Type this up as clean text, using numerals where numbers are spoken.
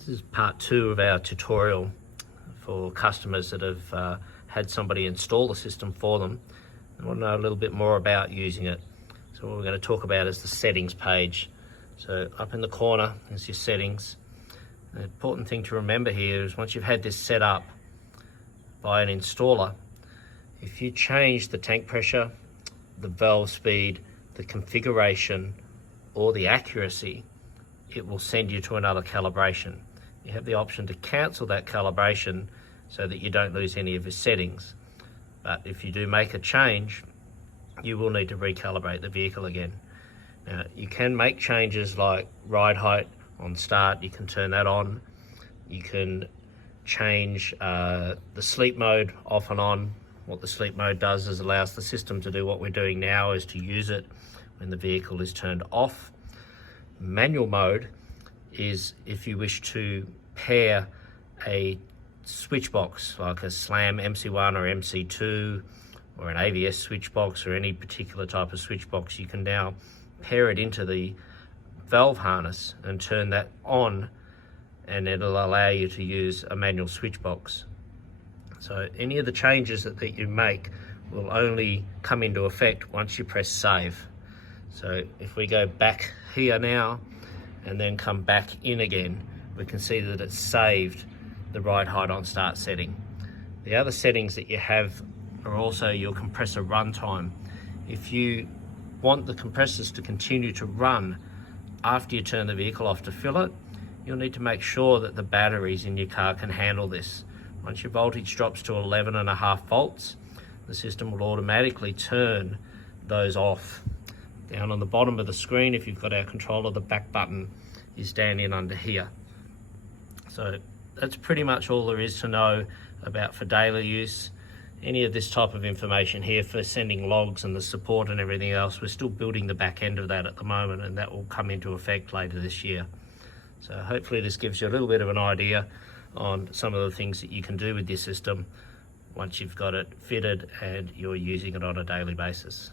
This is part 2 of our tutorial for customers that have had somebody install the system for them and want to know a little bit more about using it. So what we're going to talk about is the settings page. So up in the corner is your settings. The important thing to remember here is once you've had this set up by an installer, if you change the tank pressure, the valve speed, the configuration or the accuracy, it will send you to another calibration. You have the option to cancel that calibration so that you don't lose any of your settings. But if you do make a change, you will need to recalibrate the vehicle again. Now, you can make changes like ride height on start, you can turn that on. You can change the sleep mode off and on. What the sleep mode does is allows the system to do what we're doing now, is to use it when the vehicle is turned off. Manual mode is if you wish to pair a switch box like a SLAM MC1 or MC2 or an AVS switch box or any particular type of switch box, you can now pair it into the valve harness and turn that on, and it'll allow you to use a manual switch box. So any of the changes that you make will only come into effect once you press save. So if we go back here now and then come back in again, we can see that it's saved the ride height on start setting. The other settings that you have are also your compressor runtime. If you want the compressors to continue to run after you turn the vehicle off to fill it, you'll need to make sure that the batteries in your car can handle this. Once your voltage drops to 11.5 volts, the system will automatically turn those off. Down on the bottom of the screen, if you've got our controller, the back button is down in under here. So that's pretty much all there is to know about for daily use. Any of this type of information here for sending logs and the support and everything else, we're still building the back end of that at the moment, and that will come into effect later this year. So hopefully this gives you a little bit of an idea on some of the things that you can do with your system once you've got it fitted and you're using it on a daily basis.